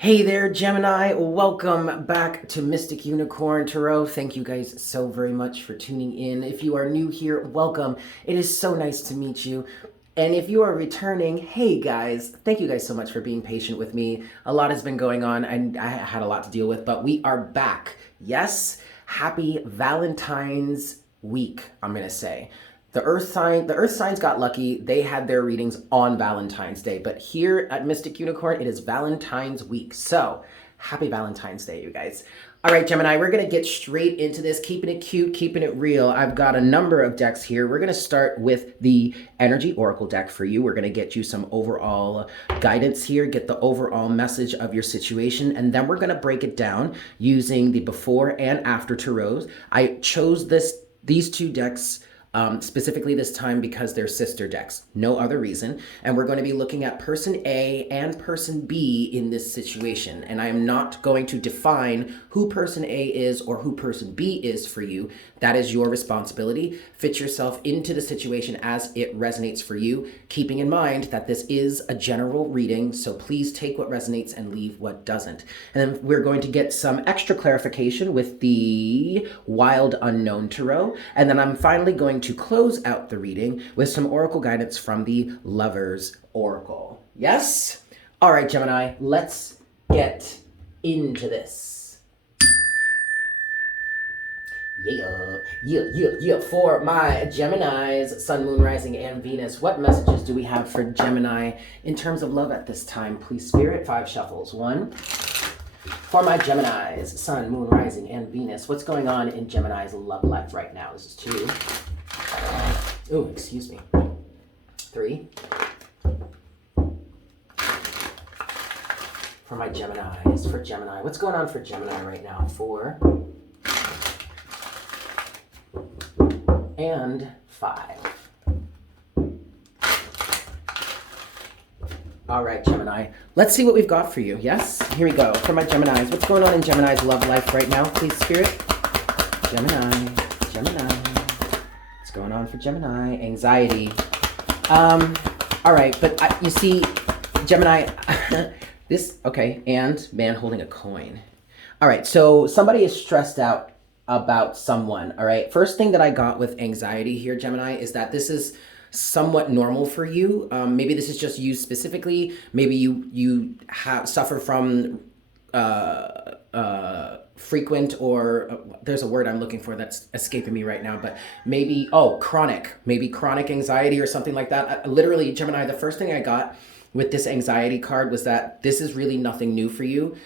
Hey there, Gemini. Welcome back to Mystic Unicorn Tarot. Thank you guys so very much for tuning in. If you are new here, welcome. It is so nice to meet you. And if you are returning, hey guys, thank you guys so much for being patient with me. A lot has been going on and I had a lot to deal with, but we are back. Yes, happy Valentine's week, I'm going to say. The earth signs got lucky. They had their readings on Valentine's Day. But here at Mystic Unicorn, it is Valentine's week. So happy Valentine's Day, you guys. All right, Gemini, we're going to get straight into this, keeping it cute, keeping it real. I've got a number of decks here. We're going to start with the Energy Oracle deck for you. We're going to get you some overall guidance here, get the overall message of your situation, and then we're going to break it down using the before and after tarots. I chose these two decks specifically this time because they're sister decks, no other reason. And we're going to be looking at person A and person B in this situation. And I am not going to define who person A is or who person B is for you. That is your responsibility. Fit yourself into the situation as it resonates for you, keeping in mind that this is a general reading, so please take what resonates and leave what doesn't. And then we're going to get some extra clarification with the Wild Unknown Tarot. And then I'm finally going to close out the reading with some oracle guidance from the Lover's Oracle. Yes? All right, Gemini, let's get into this. Yeah. For my Geminis, Sun, Moon, Rising, and Venus, what messages do we have for Gemini in terms of love at this time? Please, Spirit, 5 shuffles. 1. For my Geminis, Sun, Moon, Rising, and Venus, what's going on in Gemini's love life right now? This is 2. Oh, excuse me. 3. For my Geminis, for Gemini, what's going on for Gemini right now? 4. And 5. All right, Gemini. Let's see what we've got for you. Yes? Here we go. For my Geminis, what's going on in Gemini's love life right now? Please, Spirit. Gemini. What's going on for Gemini? Anxiety. All right, but you see, Gemini, okay, and man holding a coin. All right, so somebody is stressed out about someone, all right? First thing that I got with anxiety here, Gemini, is that this is somewhat normal for you. Maybe this is just you specifically. Maybe you suffer from frequent or there's a word I'm looking for that's escaping me right now, but maybe, chronic anxiety or something like that. Literally, Gemini, the first thing I got with this anxiety card was that this is really nothing new for you.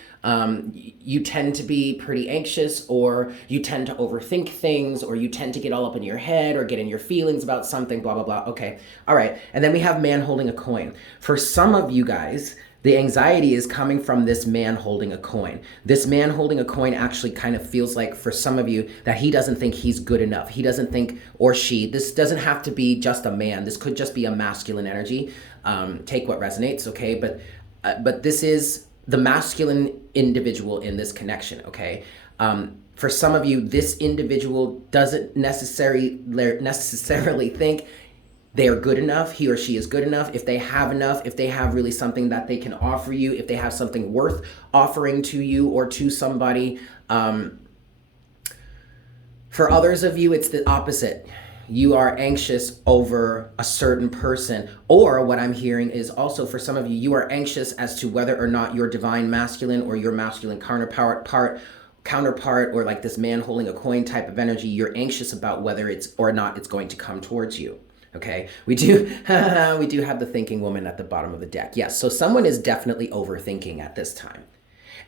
You tend to be pretty anxious, or you tend to overthink things, or you tend to get all up in your head or get in your feelings about something, blah, blah, blah. Okay. All right. And then we have man holding a coin. For some of you guys, the anxiety is coming from this man holding a coin. This man holding a coin actually kind of feels like, for some of you, that he doesn't think he's good enough. He doesn't think, or she, this doesn't have to be just a man. This could just be a masculine energy. Take what resonates, okay? But this is the masculine individual in this connection, okay? For some of you, this individual doesn't necessarily think they're good enough, he or she is good enough, if they have really something that they can offer you, if they have something worth offering to you or to somebody. For others of you, it's the opposite. You are anxious over a certain person, or what I'm hearing is also for some of you, you are anxious as to whether or not your divine masculine or your masculine counterpart, or like this man holding a coin type of energy, you're anxious about whether it's or not it's going to come towards you. Okay, we do have the thinking woman at the bottom of the deck. Yes, so someone is definitely overthinking at this time.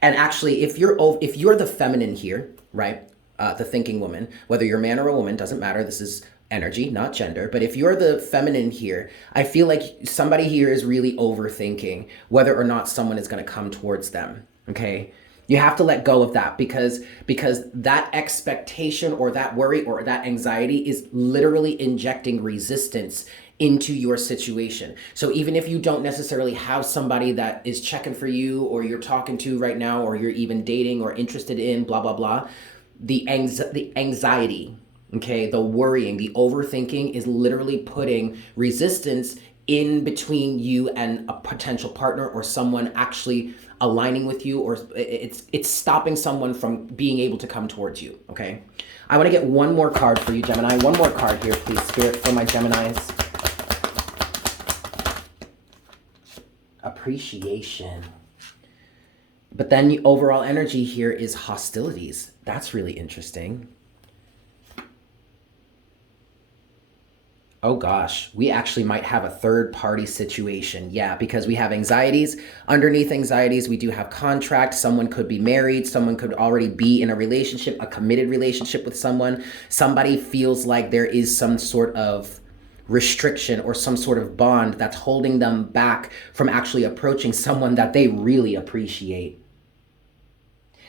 And actually, if you're the feminine here, right, the thinking woman, whether you're a man or a woman, doesn't matter. This is energy, not gender. But if you're the feminine here, I feel like somebody here is really overthinking whether or not someone is going to come towards them. Okay. You have to let go of that because that expectation or that worry or that anxiety is literally injecting resistance into your situation. So even if you don't necessarily have somebody that is checking for you or you're talking to right now, or you're even dating or interested in blah, blah, blah, the anxiety, okay, the worrying, the overthinking is literally putting resistance in between you and a potential partner or someone actually aligning with you, or it's stopping someone from being able to come towards you, okay? I want to get one more card for you, Gemini. One more card here, please, Spirit, for my Geminis. Appreciation. But then the overall energy here is hostilities. That's really interesting. Oh gosh, we actually might have a third party situation. Yeah, because we have anxieties. Underneath anxieties, we do have contract. Someone could be married. Someone could already be in a relationship, a committed relationship with someone. Somebody feels like there is some sort of restriction or some sort of bond that's holding them back from actually approaching someone that they really appreciate.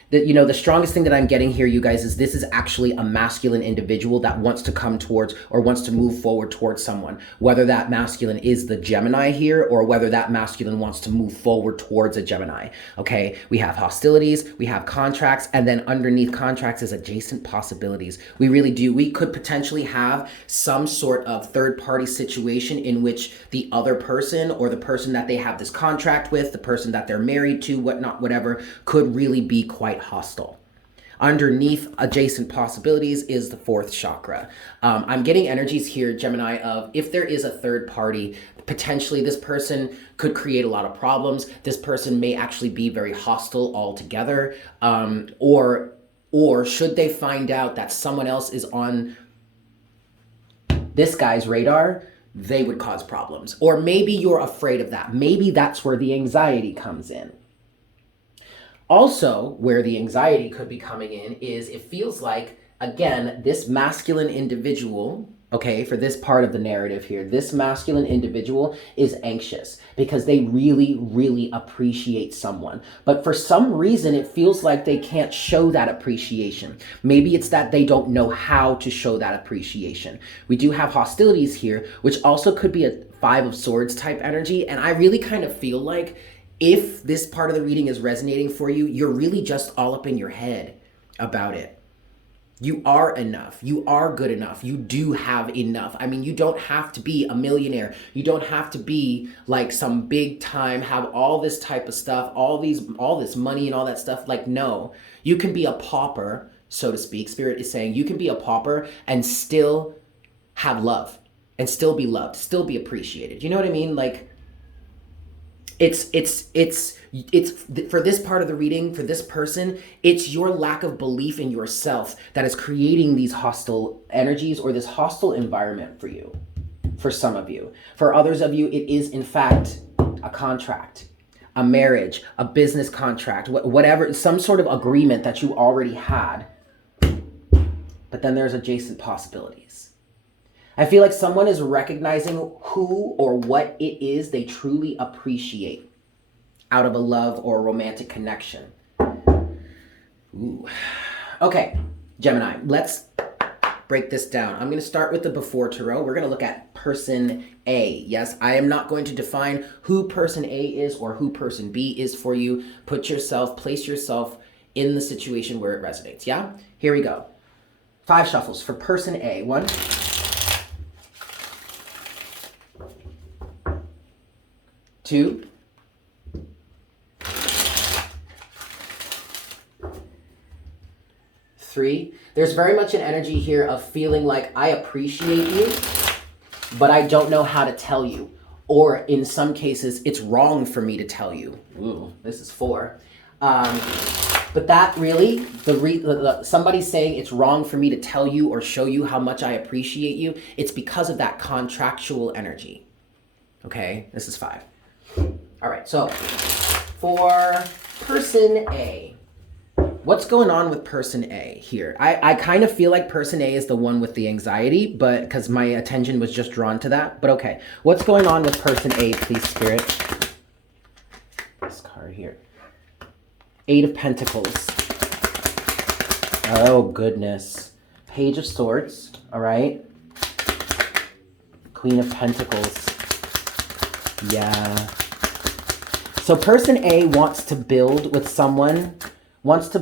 The strongest thing that I'm getting here, you guys, is this is actually a masculine individual that wants to come towards or wants to move forward towards someone. Whether that masculine is the Gemini here or whether that masculine wants to move forward towards a Gemini. Okay, we have hostilities, we have contracts, and then underneath contracts is adjacent possibilities. We really do. We could potentially have some sort of third-party situation in which the other person or the person that they have this contract with, the person that they're married to, whatnot, whatever, could really be quite hostile. Underneath adjacent possibilities is the fourth chakra. I'm getting energies here, Gemini, of if there is a third party, potentially this person could create a lot of problems. This person may actually be very hostile altogether. Or should they find out that someone else is on this guy's radar, they would cause problems. Or maybe you're afraid of that. Maybe that's where the anxiety comes in. Also, where the anxiety could be coming in is it feels like, again, this masculine individual, okay, for this part of the narrative here, this masculine individual is anxious because they really, really appreciate someone. But for some reason, it feels like they can't show that appreciation. Maybe it's that they don't know how to show that appreciation. We do have hostilities here, which also could be a Five of Swords type energy. And I really kind of feel like if this part of the reading is resonating for you, you're really just all up in your head about it. You are enough. You are good enough. You do have enough. I mean, you don't have to be a millionaire. You don't have to be like some big time, have all this type of stuff, all this money and all that stuff. Like, no, you can be a pauper, so to speak. Spirit is saying you can be a pauper and still have love and still be loved, still be appreciated. You know what I mean? Like, it's for this part of the reading, for this person, it's your lack of belief in yourself that is creating these hostile energies or this hostile environment for you, for some of you. For others of you, it is in fact a contract, a marriage, a business contract, whatever, some sort of agreement that you already had. But then there's adjacent possibilities. I feel like someone is recognizing who or what it is they truly appreciate out of a love or a romantic connection. Ooh. Okay, Gemini, let's break this down. I'm going to start with the before tarot. We're going to look at person A. Yes, I am not going to define who person A is or who person B is for you. Place yourself in the situation where it resonates. Yeah? Here we go. 5 shuffles for person A. 1, 2, 3. There's very much an energy here of feeling like I appreciate you, but I don't know how to tell you. Or in some cases, it's wrong for me to tell you. Ooh, this is 4. But that really, somebody's saying it's wrong for me to tell you or show you how much I appreciate you. It's because of that contractual energy. Okay, this is 5. All right, so for person A, what's going on with person A here? I kind of feel like person A is the one with the anxiety, but because my attention was just drawn to that. But okay, what's going on with person A, please, Spirit? This card here. 8 of Pentacles. Oh, goodness. Page of Swords, all right? Queen of Pentacles. Yeah. So person A wants to build with someone wants to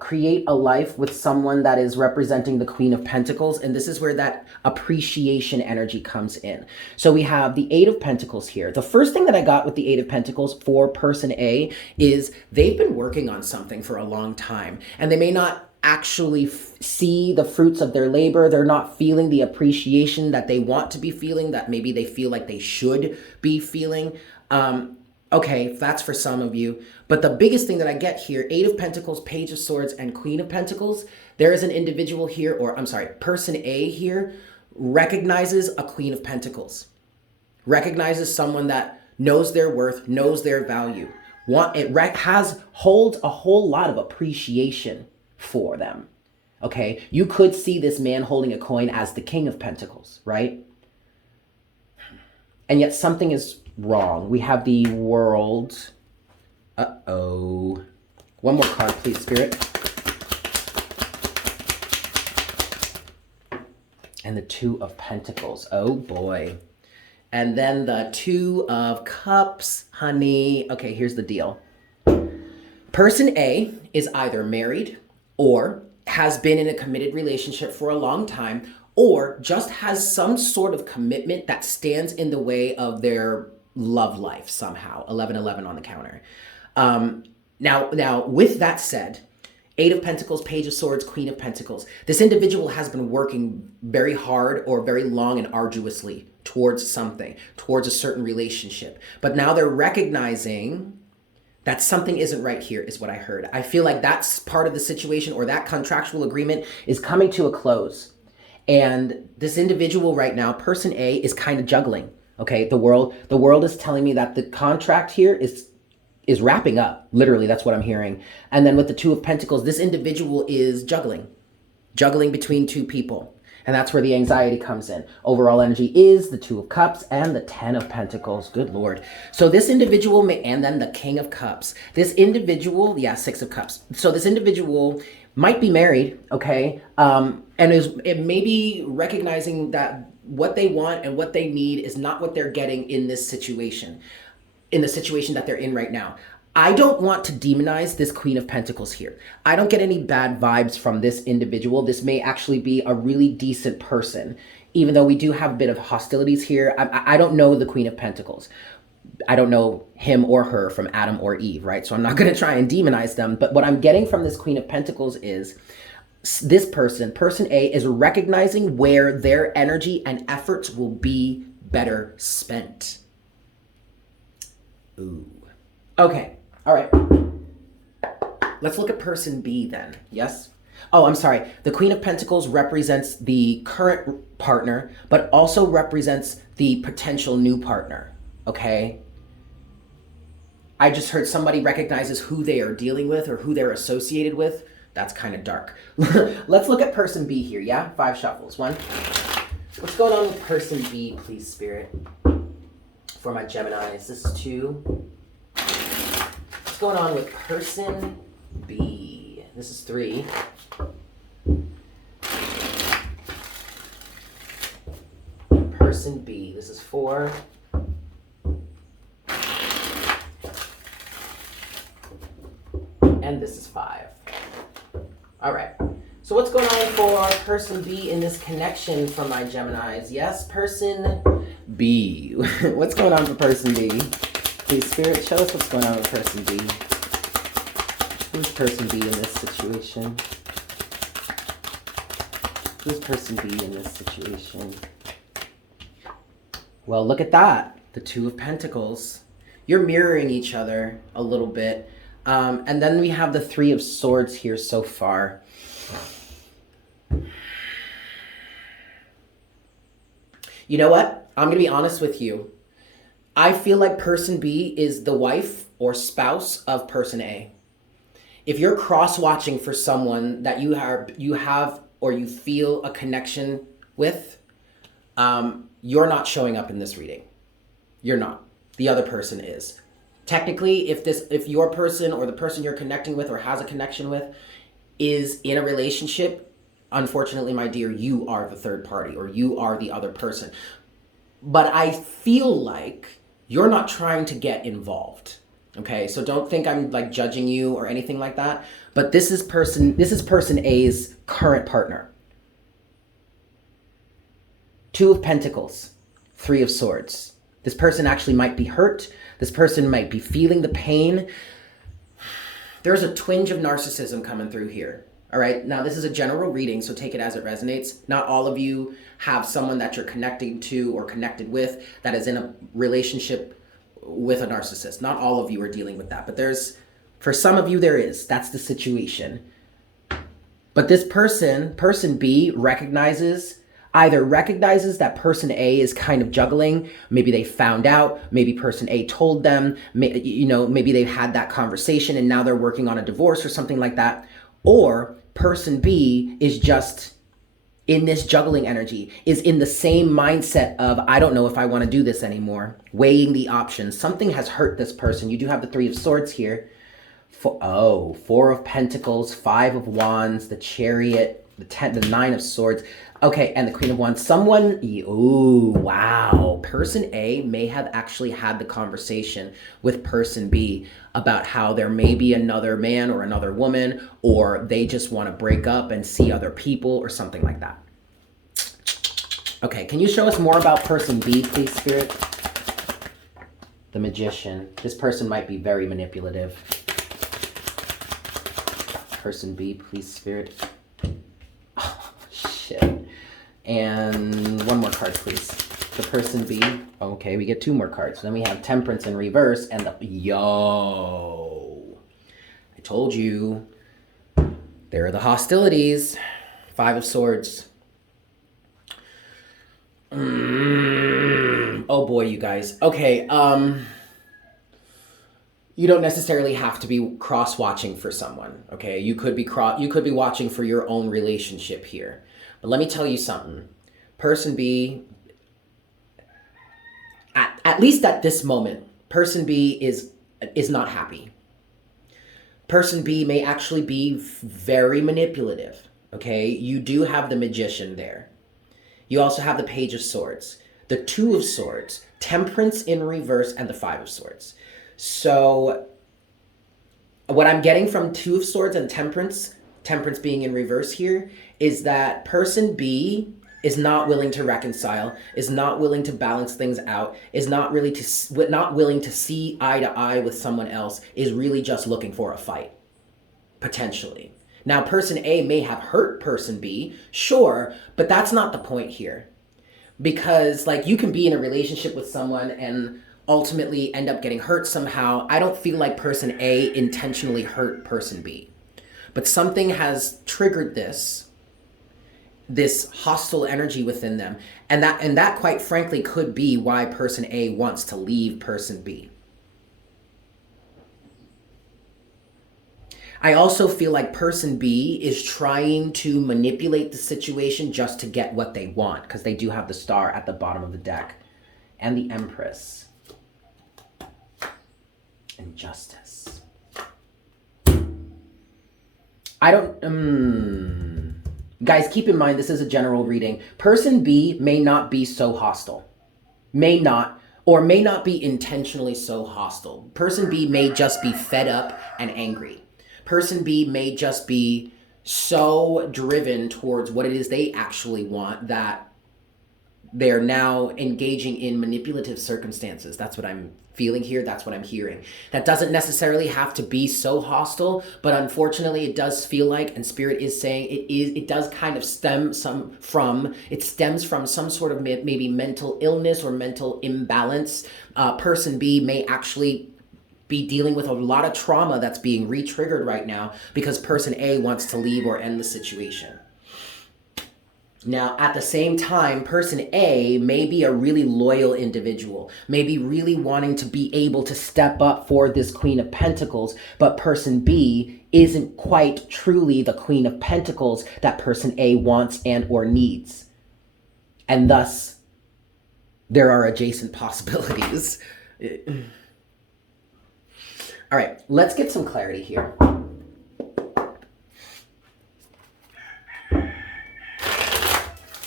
create a life with someone that is representing the Queen of Pentacles. And this is where that appreciation energy comes in. So we have the Eight of Pentacles here. The first thing that I got with the Eight of Pentacles for person A is they've been working on something for a long time, and they may not actually see the fruits of their labor. They're not feeling the appreciation that they want to be feeling, that maybe they feel like they should be feeling. Okay, that's for some of you. But the biggest thing that I get here, Eight of Pentacles, Page of Swords, and Queen of Pentacles, there is an individual here, or I'm sorry, person A here recognizes a Queen of Pentacles, recognizes someone that knows their worth, knows their value, holds a whole lot of appreciation for them. Okay, you could see this man holding a coin as the King of Pentacles, right? And yet something is wrong. We have the World. Uh-oh. One more card, please, Spirit. And the Two of Pentacles. Oh, boy. And then the Two of Cups, honey. Okay, here's the deal. Person A is either married or has been in a committed relationship for a long time, or just has some sort of commitment that stands in the way of their love life somehow. 1111 on the counter. Now, with that said, Eight of Pentacles, Page of Swords, Queen of Pentacles. This individual has been working very hard or very long and arduously towards something, towards a certain relationship. But now they're recognizing that something isn't right here, is what I heard. I feel like that's part of the situation, or that contractual agreement is coming to a close. And this individual right now, person A, is kind of juggling. Okay, the world is telling me that the contract here is wrapping up. Literally, that's what I'm hearing. And then with the Two of Pentacles, this individual is juggling between two people. And that's where the anxiety comes in. Overall energy is the Two of Cups and the Ten of Pentacles. Good Lord. So this individual and then the King of Cups. This individual, yeah, Six of Cups. So this individual might be married, okay? And it may be recognizing that what they want and what they need is not what they're getting in this situation, in the situation that they're in right now. I don't want to demonize this Queen of Pentacles here. I don't get any bad vibes from this individual. This may actually be a really decent person, even though we do have a bit of hostilities here. I don't know the Queen of Pentacles. I don't know him or her from Adam or Eve, right? So I'm not going to try and demonize them. But what I'm getting from this Queen of Pentacles is this person A, is recognizing where their energy and efforts will be better spent. Ooh. Okay. All right. Let's look at person B then. Yes? Oh, I'm sorry. The Queen of Pentacles represents the current partner, but also represents the potential new partner. Okay? I just heard somebody recognizes who they are dealing with or who they're associated with. That's kind of dark. Let's look at person B here, yeah? 5 shuffles. 1. What's going on with person B, please, Spirit? For my Geminis. This is 2. What's going on with person B? This is 3. Person B. This is 4. And this is 5. All right. So what's going on for person B in this connection from my Geminis? Yes, person B. What's going on for person B? Please, Spirit, show us what's going on with person B. Who's person B in this situation? Who's person B in this situation? Well, look at that. The Two of Pentacles. You're mirroring each other a little bit. And then we have the Three of Swords here so far. You know what? I'm going to be honest with you. I feel like person B is the wife or spouse of person A. If you're cross-watching for someone that you have or you feel a connection with, you're not showing up in this reading. You're not. The other person is. Technically, if your person or the person you're connecting with or has a connection with is in a relationship, unfortunately, my dear, you are the third party or you are the other person. But I feel like you're not trying to get involved. Okay, so don't think I'm like judging you or anything like that. But this is person A's current partner. Two of Pentacles, Three of Swords. This person actually might be hurt. This person might be feeling the pain. There's a twinge of narcissism coming through here. All right, now this is a general reading, so take it as it resonates. Not all of you have someone that you're connecting to or connected with that is in a relationship with a narcissist. Not all of you are dealing with that, but for some of you there is. That's the situation. But this person B, either recognizes that person A is kind of juggling. Maybe they found out, maybe person A told them, maybe they've had that conversation and now they're working on a divorce or something like that. Or person B is just in this juggling energy, is in the same mindset of, I don't know if I want to do this anymore, weighing the options. Something has hurt this person. You do have the Three of Swords here. Four of Pentacles, Five of Wands, the Chariot, the Nine of Swords. Okay, and the Queen of Wands. Wow. Person A may have actually had the conversation with person B about how there may be another man or another woman, or they just want to break up and see other people or something like that. Okay, can you show us more about person B, please, Spirit? The Magician. This person might be very manipulative. Person B, please, Spirit. Oh, shit. And one more card, please. The person B. Okay, we get two more cards. Then we have Temperance in reverse and the... Yo. I told you. There are the hostilities. Five of Swords. Oh boy, you guys. Okay, you don't necessarily have to be cross-watching for someone, okay? You could be watching for your own relationship here. But let me tell you something. Person B, at least at this moment, person B is not happy. Person B may actually be very manipulative, okay? You do have the Magician there. You also have the Page of Swords, the Two of Swords, Temperance in reverse, and the Five of Swords. So what I'm getting from Two of Swords and Temperance being in reverse here, is that person B is not willing to reconcile, is not willing to balance things out, is not willing to see eye to eye with someone else, is really just looking for a fight, potentially. Now, person A may have hurt person B, sure, but that's not the point here. Because, like, you can be in a relationship with someone and ultimately end up getting hurt somehow. I don't feel like person A intentionally hurt person B. But something has triggered this hostile energy within them. And that quite frankly could be why person A wants to leave person B. I also feel like person B is trying to manipulate the situation just to get what they want, because they do have the Star at the bottom of the deck and the Empress. And Justice. I don't... Guys, keep in mind, this is a general reading. Person B may not be so hostile. May not be intentionally so hostile. Person B may just be fed up and angry. Person B may just be so driven towards what it is they actually want that they're now engaging in manipulative circumstances. That's what I'm feeling here. That's what I'm hearing. That doesn't necessarily have to be so hostile, but unfortunately it does feel like, and Spirit is saying it does kind of stems from some sort of maybe mental illness or mental imbalance. Person B may actually be dealing with a lot of trauma that's being re-triggered right now because person A wants to leave or end the situation. Now, at the same time, person A may be a really loyal individual, maybe really wanting to be able to step up for this Queen of Pentacles, but person B isn't quite truly the Queen of Pentacles that person A wants and or needs. And thus, there are adjacent possibilities. All right, let's get some clarity here.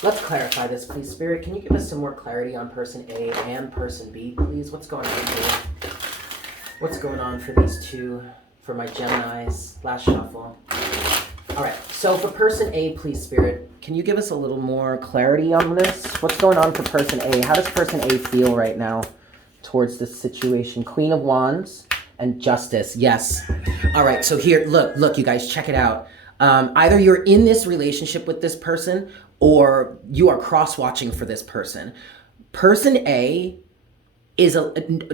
Let's clarify this, please, Spirit. Can you give us some more clarity on person A and person B, please? What's going on here? What's going on for these two, for my Geminis? Last shuffle. All right, so for person A, please, Spirit, can you give us a little more clarity on this? What's going on for person A? How does person A feel right now towards this situation? Queen of Wands and Justice. Yes. All right, so here, look, you guys, check it out. Either you're in this relationship with this person or you are cross-watching for this person. Person A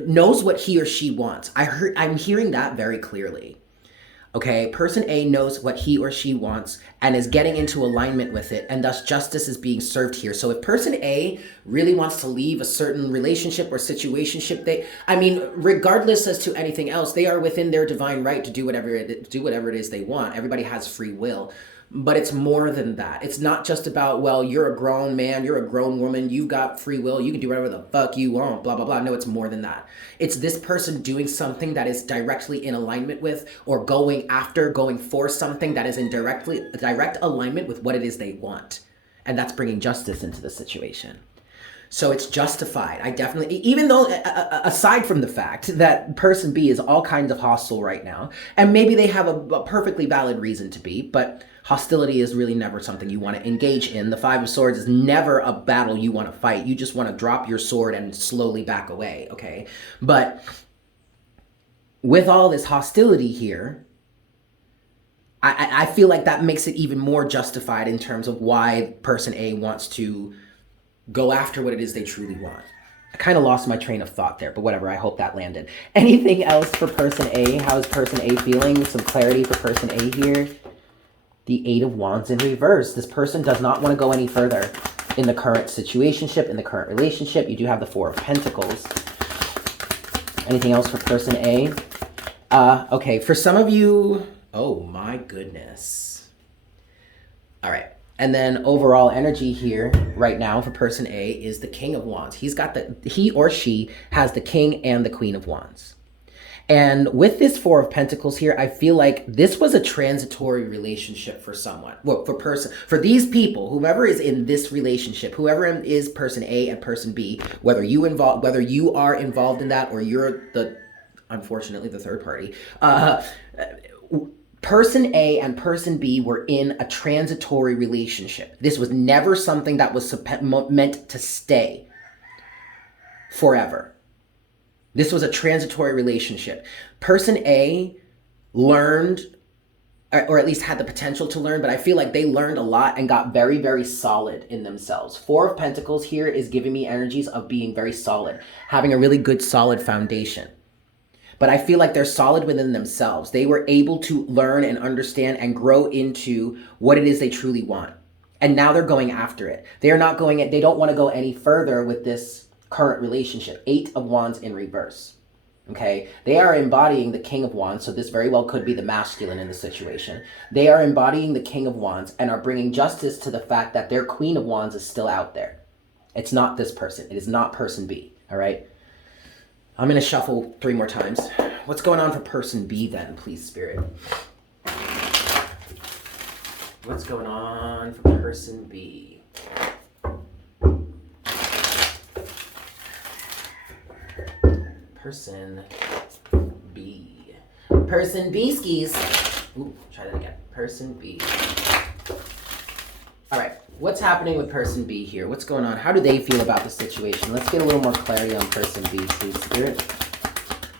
knows what he or she wants. I'm hearing that very clearly. Okay, person A knows what he or she wants and is getting into alignment with it, and thus justice is being served here. So if person A really wants to leave a certain relationship or situationship, regardless as to anything else, they are within their divine right to do whatever it is they want. Everybody has free will. But it's more than that. It's not just about, well, you're a grown man, you're a grown woman, you got free will, you can do whatever the fuck you want, blah, blah, blah. No, it's more than that. It's this person doing something that is directly in alignment with, or going for something that is in direct alignment with what it is they want. And that's bringing justice into the situation. So it's justified. I definitely, even though, aside from the fact that person B is all kinds of hostile right now, and maybe they have a perfectly valid reason to be, but hostility is really never something you want to engage in. The Five of Swords is never a battle you want to fight. You just want to drop your sword and slowly back away, okay? But with all this hostility here, I feel like that makes it even more justified in terms of why person A wants to go after what it is they truly want. I kind of lost my train of thought there, but whatever, I hope that landed. Anything else for person A? How is person A feeling? Some clarity for person A here. The Eight of Wands in reverse. This person does not want to go any further in the current situationship, in the current relationship. You do have the Four of Pentacles. Anything else for person A? Okay, for some of you, oh my goodness. All right. And then overall energy here right now for person A is the King of Wands. He or she has the King and the Queen of Wands. And with this Four of Pentacles here, I feel like this was a transitory relationship for someone. Well, for these people, whoever is in this relationship, whoever is person A and person B, whether you are involved in that or you're unfortunately the third party, person A and person B were in a transitory relationship. This was never something that was meant to stay forever. This was a transitory relationship. Person A learned, or at least had the potential to learn, but I feel like they learned a lot and got very, very solid in themselves. Four of Pentacles here is giving me energies of being very solid, having a really good, solid foundation. But I feel like they're solid within themselves. They were able to learn and understand and grow into what it is they truly want. And now they're going after it. They don't want to go any further with this current relationship. Eight of Wands in reverse. Okay? They are embodying the King of Wands, so this very well could be the masculine in the situation. They are embodying the King of Wands and are bringing justice to the fact that their Queen of Wands is still out there. It's not this person. It is not person B. All right? I'm going to shuffle 3 more times. What's going on for person B then, please, Spirit? What's going on for person B? Person B. Person B skis. Ooh, try that again. Person B. All right. What's happening with person B here? What's going on? How do they feel about the situation? Let's get a little more clarity on person B, please, Spirit.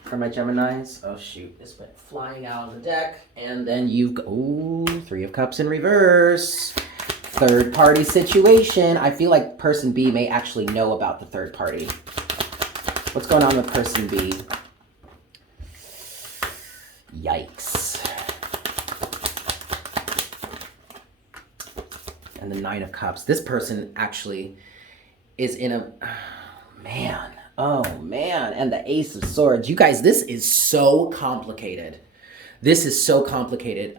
For my Geminis. Oh, shoot. This went flying out of the deck. And then you've got, ooh, Three of Cups in reverse. Third party situation. I feel like person B may actually know about the third party. What's going on with person B? Yikes. And the Nine of Cups. This person actually is in a... Oh, man. And the Ace of Swords. You guys, this is so complicated. This is so complicated.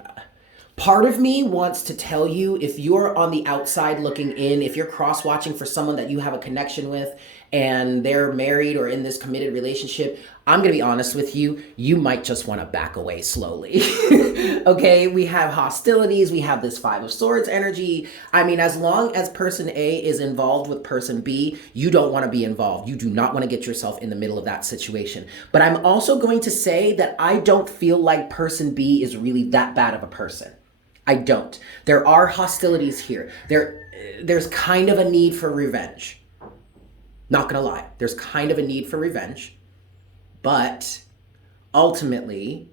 Part of me wants to tell you, if you're on the outside looking in, if you're cross-watching for someone that you have a connection with, and they're married or in this committed relationship, I'm going to be honest with you, you might just want to back away slowly. Okay, we have hostilities, we have this Five of Swords energy. I mean, as long as person A is involved with person B, you don't want to be involved. You do not want to get yourself in the middle of that situation. But I'm also going to say that I don't feel like person B is really that bad of a person. I don't. There are hostilities here. There's kind of a need for revenge. Not gonna lie, there's kind of a need for revenge, but ultimately,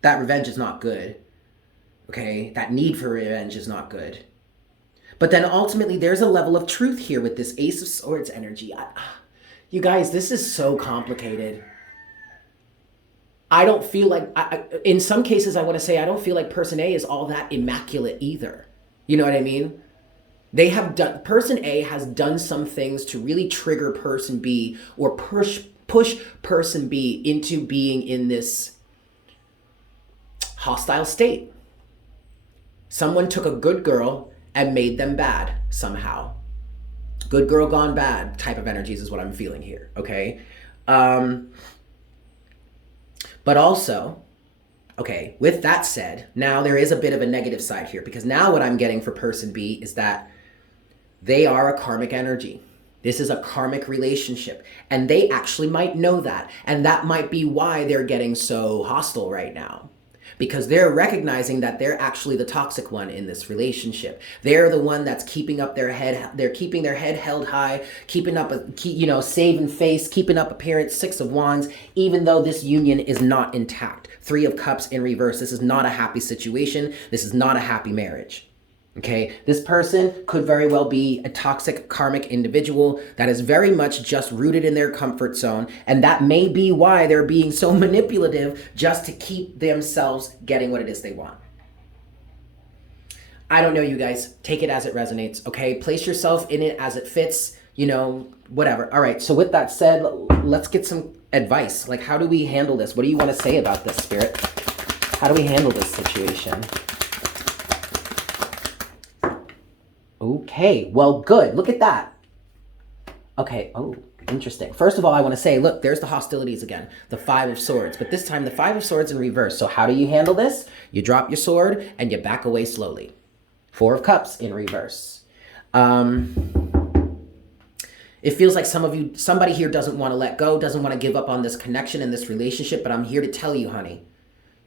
that revenge is not good, okay? That need for revenge is not good. But then ultimately, there's a level of truth here with this Ace of Swords energy. You guys, this is so complicated. I don't feel like, in some cases, I want to say I don't feel like person A is all that immaculate either. You know what I mean? They have done, person A has done some things to really trigger person B or push person B into being in this hostile state. Someone took a good girl and made them bad somehow. Good girl gone bad type of energies is what I'm feeling here, okay? But also, okay, with that said, now there is a bit of a negative side here, because now what I'm getting for person B is that they are a karmic energy. This is a karmic relationship, and they actually might know that, and that might be why they're getting so hostile right now, because they're recognizing that they're actually the toxic one in this relationship. They're the one that's keeping up their head. They're keeping their head held high, keeping up saving face, keeping up appearance, Six of Wands, even though this union is not intact. Three of Cups in reverse. This is not a happy situation. This is not a happy marriage. Okay, this person could very well be a toxic karmic individual that is very much just rooted in their comfort zone, and that may be why they're being so manipulative, just to keep themselves getting what it is they want. I don't know, you guys. Take it as it resonates, okay? Place yourself in it as it fits, whatever. All right, so with that said, let's get some advice. Like, how do we handle this? What do you want to say about this, Spirit? How do we handle this situation? Okay, well, good. Look at that. Okay, oh, interesting. First of all, I want to say, look, there's the hostilities again. The Five of Swords, but this time the Five of Swords in reverse. So how do you handle this? You drop your sword and you back away slowly. Four of Cups in reverse. It feels like somebody here doesn't want to let go, doesn't want to give up on this connection and this relationship, but I'm here to tell you, honey,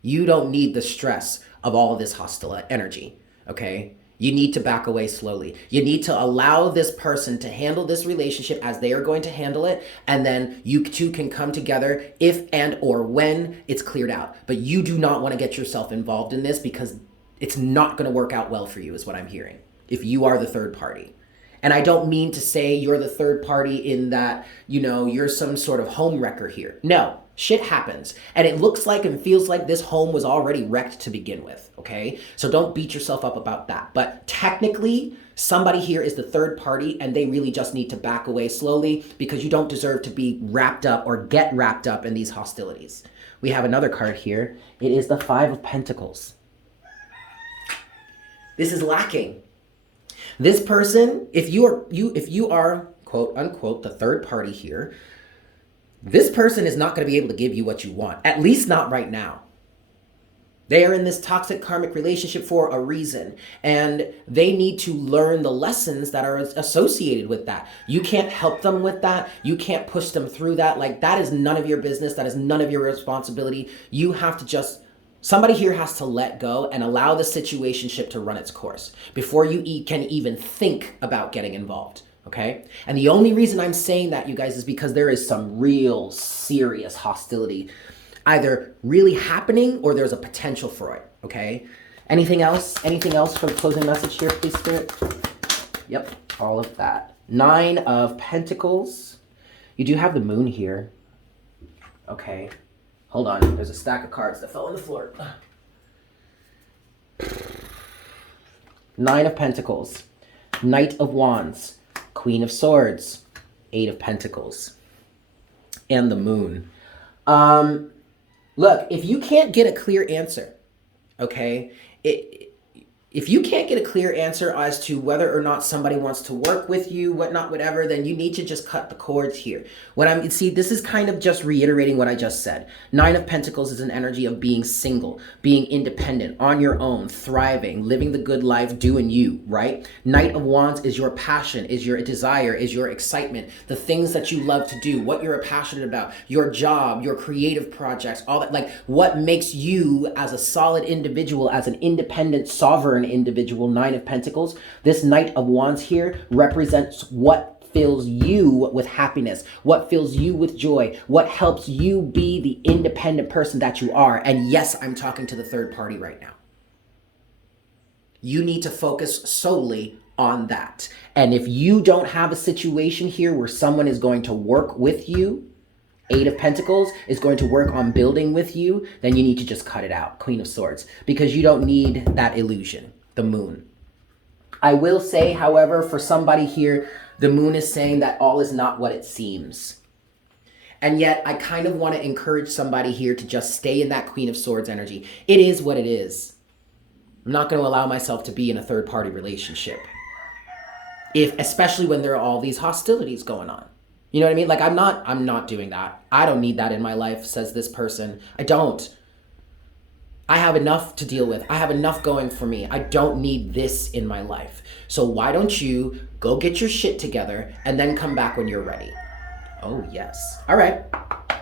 you don't need the stress of all of this hostile energy, okay? You need to back away slowly. You need to allow this person to handle this relationship as they are going to handle it, and then you two can come together if and or when it's cleared out. But you do not want to get yourself involved in this, because it's not going to work out well for you, is what I'm hearing, if you are the third party. And I don't mean to say you're the third party in that, you're some sort of home wrecker here. No. Shit happens, and it looks like and feels like this home was already wrecked to begin with, okay? So don't beat yourself up about that. But technically, somebody here is the third party, and they really just need to back away slowly, because you don't deserve to be wrapped up or get wrapped up in these hostilities. We have another card here. It is the Five of Pentacles. This is lacking. This person, if you are quote unquote the third party here, this person is not going to be able to give you what you want, at least not right now. They are in this toxic karmic relationship for a reason, and they need to learn the lessons that are associated with that. You can't help them with that. You can't push them through that. Like, that is none of your business. That is none of your responsibility. You have to somebody here has to let go and allow the situationship to run its course before you can even think about getting involved. Okay? And the only reason I'm saying that, you guys, is because there is some real serious hostility either really happening or there's a potential for it. Okay? Anything else? Anything else for the closing message here, please, Spirit? Yep, all of that. Nine of Pentacles. You do have the Moon here. Okay. Hold on. There's a stack of cards that fell on the floor. Nine of Pentacles. Knight of Wands. Queen of Swords, Eight of Pentacles, and the Moon. Look, if you can't get a clear answer, okay, if you can't get a clear answer as to whether or not somebody wants to work with you, whatnot, whatever, then you need to just cut the cords here. See, this is kind of just reiterating what I just said. Nine of Pentacles is an energy of being single, being independent, on your own, thriving, living the good life, doing you, right? Knight of Wands is your passion, is your desire, is your excitement, the things that you love to do, what you're passionate about, your job, your creative projects, all that, like what makes you as a solid individual, as an independent, sovereign individual. Nine of Pentacles. This Knight of Wands here represents what fills you with happiness, what fills you with joy, what helps you be the independent person that you are. And yes, I'm talking to the third party right now. You need to focus solely on that. And if you don't have a situation here where someone is going to work with you, Eight of Pentacles is going to work on building with you, then you need to just cut it out. Queen of Swords, because you don't need that illusion, the moon. I will say, however, for somebody here, the moon is saying that all is not what it seems. And yet I kind of want to encourage somebody here to just stay in that Queen of Swords energy. It is what it is. I'm not going to allow myself to be in a third party relationship. Especially when there are all these hostilities going on. You know what I mean? Like I'm not doing that. I don't need that in my life, says this person. I don't. I have enough to deal with. I have enough going for me. I don't need this in my life. So why don't you go get your shit together and then come back when you're ready? Oh, yes. All right.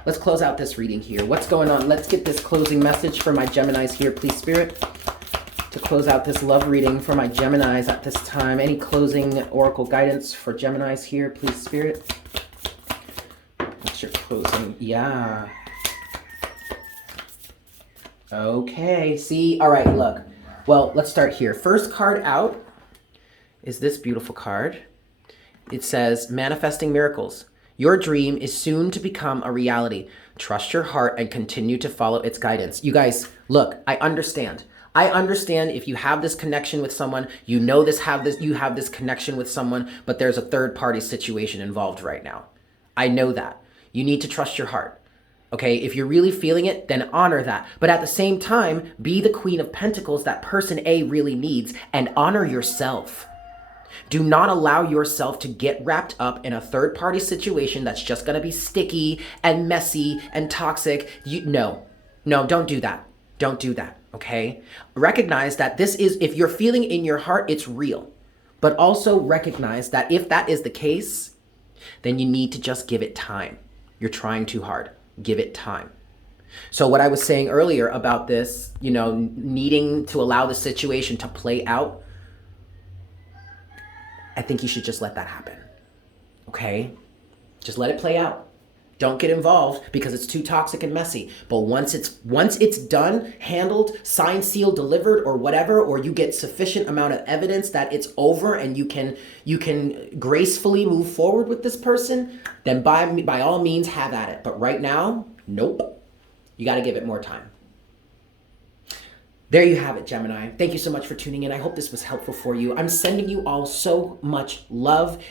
Let's close out this reading here. What's going on? Let's get this closing message for my Geminis here, please, Spirit, to close out this love reading for my Geminis at this time. Any closing oracle guidance for Geminis here, please, Spirit? What's your closing? Yeah. Okay, see, all right, look. Well, let's start here. First card out is this beautiful card. It says, manifesting miracles. Your dream is soon to become a reality. Trust your heart and continue to follow its guidance. You guys, look, I understand. I understand if you have this connection with someone, you know you have this connection with someone, but there's a third party situation involved right now. I know that. You need to trust your heart. Okay, if you're really feeling it, then honor that. But at the same time, be the Queen of Pentacles that person A really needs and honor yourself. Do not allow yourself to get wrapped up in a third-party situation that's just going to be sticky and messy and toxic. No, don't do that. Don't do that, okay? Recognize that this is, if you're feeling in your heart, it's real. But also recognize that if that is the case, then you need to just give it time. You're trying too hard. Give it time. So what I was saying earlier about this, needing to allow the situation to play out, I think you should just let that happen. Okay? Just let it play out. Don't get involved because it's too toxic and messy. But once it's done, handled, signed, sealed, delivered, or whatever, or you get sufficient amount of evidence that it's over and you can gracefully move forward with this person, then by all means have at it. But right now, nope. You got to give it more time. There you have it, Gemini. Thank you so much for tuning in. I hope this was helpful for you. I'm sending you all so much love.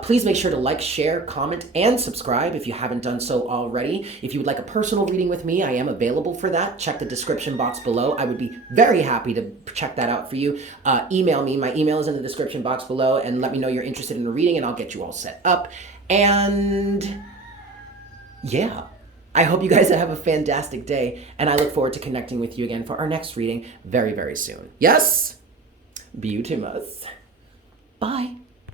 Please make sure to like, share, comment, and subscribe if you haven't done so already. If you would like a personal reading with me, I am available for that. Check the description box below. I would be very happy to check that out for you. Email me. My email is in the description box below, and let me know you're interested in a reading, and I'll get you all set up. And yeah, I hope you guys have a fantastic day, and I look forward to connecting with you again for our next reading very, very soon. Yes? Beautimus. Bye.